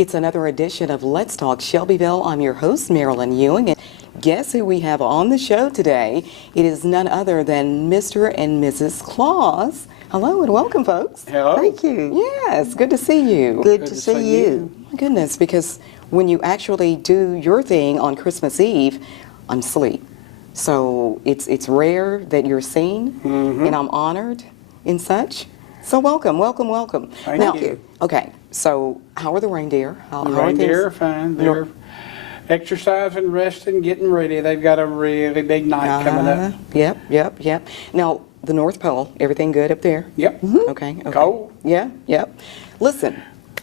It's another edition of Let's Talk Shelbyville. I'm your host, Marilyn Ewing, and guess who we have on the show today? It is none other than Mr. and Mrs. Claus. Hello and welcome, folks. Hello. Thank you. Yes, good to see you. Good to see you. My goodness, because when you actually do your thing on Christmas Eve, I'm asleep. So it's rare that you're seen, and I'm honored in such. So welcome. Thank you. Okay, so how are the reindeer? How The are reindeer are things? fine. They're exercising, resting, getting ready. They've got a really big night coming up. Yep. Now, the North Pole, everything good up there? Yep. Okay. Cold. Yep. Listen,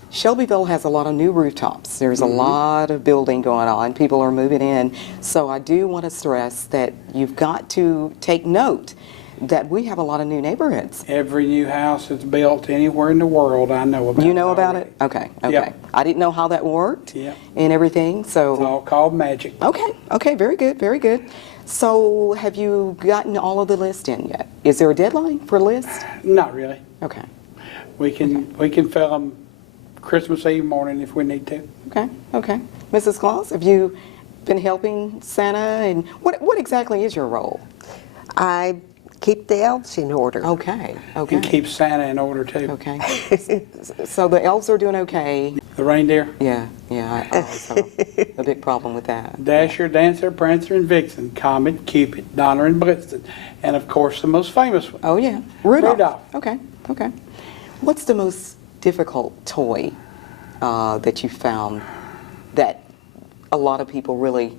Shelbyville has a lot of new rooftops. There's a lot of building going on. People are moving in. So I do want to stress that you've got to take note that we have a lot of new neighborhoods. Every new house that's built anywhere in the world, I know about. You know about already. it? Okay. Yep. I didn't know how that worked Yep. and everything, so. It's all called magic. Okay, very good. So have you gotten all of the lists in yet? Is there a deadline for lists? Not really. Okay. We can fill them Christmas Eve morning if we need to. Okay. Mrs. Claus, have you been helping Santa, and what exactly is your role? I keep the elves in order. Okay. And keep Santa in order too. Okay. So the elves are doing okay. The reindeer. Yeah. I always have a big problem with that. Dasher, Dancer, Prancer, and Vixen, Comet, Cupid, Donner, and Blitzen, and of course the most famous one. Oh yeah, Rudolph. Rudolph. Okay. What's the most difficult toy that you found that a lot of people really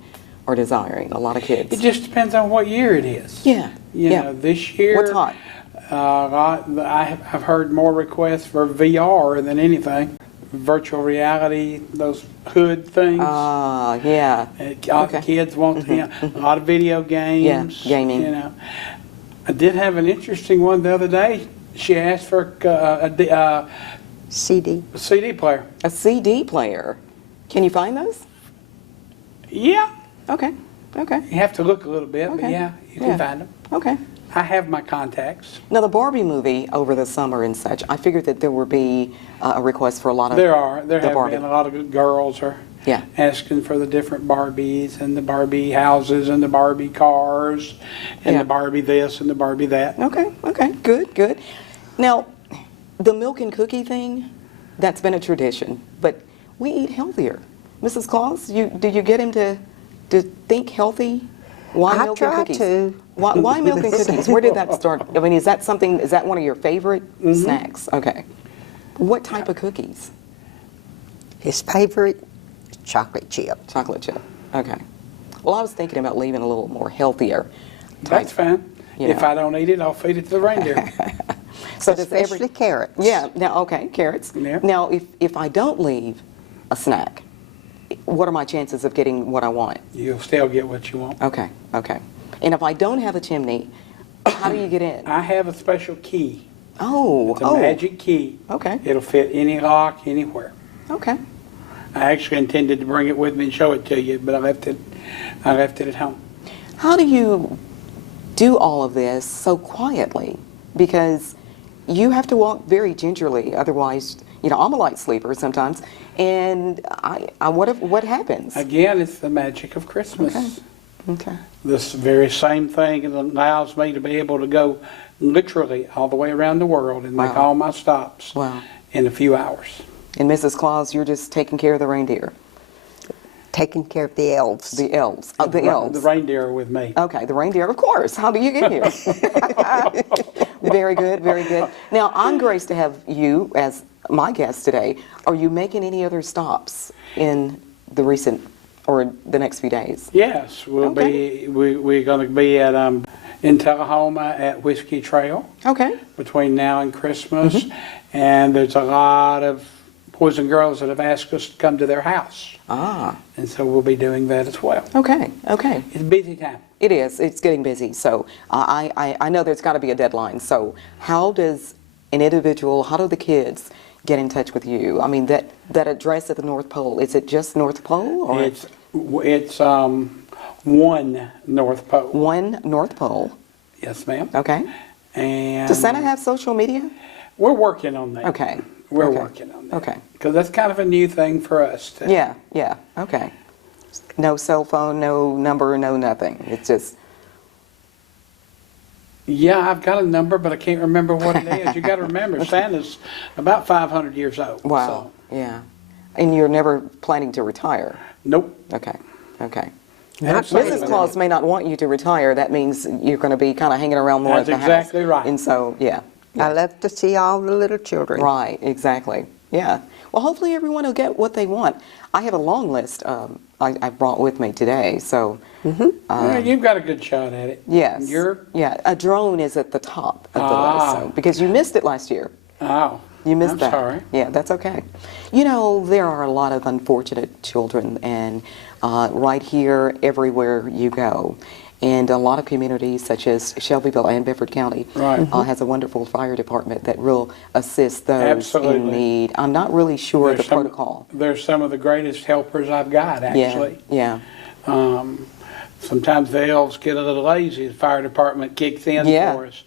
are desiring, a lot of kids? It just depends on what year it is. Yeah. You know, this year, What's hot? I've heard more requests for VR than anything. Virtual reality, those hood things. Yeah. All the kids want a lot of video games. Yeah, gaming. You know, I did have an interesting one the other day. She asked for a CD. CD player. A CD player. Can you find those? Yeah, Okay. you have to look a little bit, but Okay. yeah, you can find them. Okay. I have my contacts. Now, the Barbie movie over the summer and such, I figured that there would be a request for a lot of There the have Barbie. been a lot of good girls are Yeah. asking for the different Barbies and the Barbie houses and the Barbie cars and Yeah. the Barbie this and the Barbie that. Okay. Good. Now, the milk and cookie thing, that's been a tradition, but we eat healthier. Mrs. Claus, do you get him to think healthy? Why I milk and try cookies? to. Why milk and cookies? Where did that start? I mean, is that one of your favorite snacks? Okay. What type of cookies? His favorite, chocolate chip. Chocolate chip. Okay. Well, I was thinking about leaving a little more healthier. That's fine. You If know. I don't eat it, I'll feed it to the reindeer. So does Especially carrots. Yeah. Now, okay, carrots. Yeah. Now, if I don't leave a snack, what are my chances of getting what I want? You'll still get what you want. Okay. And if I don't have a chimney, how do you get in? I have a special key. Oh. It's a magic key. Okay. It'll fit any lock, anywhere. Okay. I actually intended to bring it with me and show it to you, but I left it at home. How do you do all of this so quietly? Because you have to walk very gingerly, otherwise, I'm a light sleeper sometimes, and what happens? Again, it's the magic of Christmas. Okay. This very same thing allows me to be able to go literally all the way around the world and make Wow. all my stops Wow. in a few hours. And Mrs. Claus, you're just taking care of the reindeer. Taking care of the elves. The elves. The elves. The reindeer are with me. Okay, the reindeer, of course. How do you get here? Very good. Now, I'm graced to have you as my guest today. Are you making any other stops in the recent or the next few days? Yes, we're going to be at in Tullahoma at Whiskey Trail Okay. between now and Christmas, and there's a lot of boys and girls that have asked us to come to their house, and so we'll be doing that as well. Okay. It's busy time. It is. It's getting busy. So I know there's got to be a deadline. So how does an individual, how do the kids get in touch with you? I mean, that address at the North Pole, is it just North Pole? Or? It's one North Pole. One North Pole. Yes, ma'am. Okay. And Does Santa have social media? we're working on that. Okay. We're Okay. working on that. Okay. Because that's kind of a new thing for us. Yeah, yeah, okay. No cell phone, no number, no nothing. It's just, Yeah, I've got a number, but I can't remember what it is. You got to remember, Santa's about 500 years old. wow, So, yeah. And you're never planning to retire? nope. Okay, okay. Not Absolutely. Mrs. Claus may not want you to retire. That means you're going to be kind of hanging around more That's at the house. exactly right. And so, yeah. I love to see all the little children. Right, exactly. Yeah. Well, hopefully everyone will get what they want. I have a long list I brought with me today. So, Yeah, you've got a good shot at it. yes. You're, Yeah, a drone is at the top of the Ah. list. So, because you missed it last year. oh, You missed I'm that. sorry. Yeah, that's okay. You know, there are a lot of unfortunate children, and right here, everywhere you go. And a lot of communities, such as Shelbyville and Bedford County, Right. has a wonderful fire department that will assist those in Absolutely. need. I'm not really sure the protocol. They're some of the greatest helpers I've got, actually. Yeah, Sometimes the elves get a little lazy. The fire department kicks in Yeah. for us.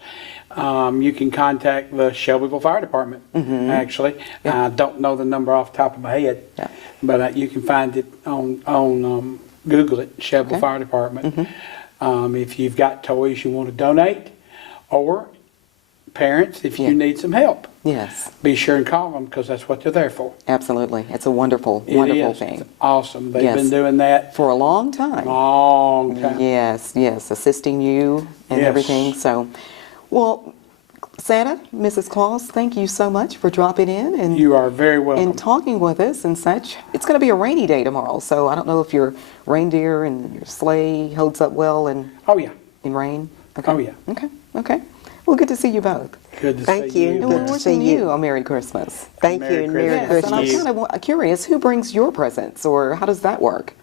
You can contact the Shelbyville Fire Department, actually. I don't know the number off the top of my head, Yeah. but you can find it on Google it, Shelbyville Okay. Fire Department. If you've got toys you want to donate, or parents, if Yeah. you need some help, yes, be sure and call them, because that's what they're there for. absolutely. It's a wonderful, It wonderful is. thing. It's awesome. They've Yes. been doing that For a long time. long time. Yes, yes, assisting you and Yes. everything. So, well, Santa, Mrs. Claus, thank you so much for dropping in and You are very welcome. and talking with us and such. It's going to be a rainy day tomorrow, so I don't know if your reindeer and your sleigh holds up well in Oh, yeah. rain. Okay. Oh, yeah. Okay. Okay. Well, good to see you both. Good to Thank see you. And Good we're to wishing see you. you a Merry Christmas. Thank Merry you and Merry Christmas. Yes, and I'm Christmas. kind of curious, who brings your presents, or how does that work?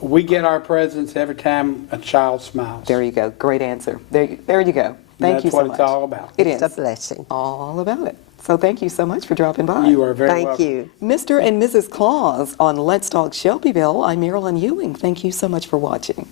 We get our presents every time a child smiles. There you go. Great answer. There you go. Thank you so much. That's what it's all about. It It's is a blessing. all about it. So thank you so much for dropping by. You are very Thank welcome. you. Mr. and Mrs. Claus on Let's Talk Shelbyville. I'm Marilyn Ewing. Thank you so much for watching.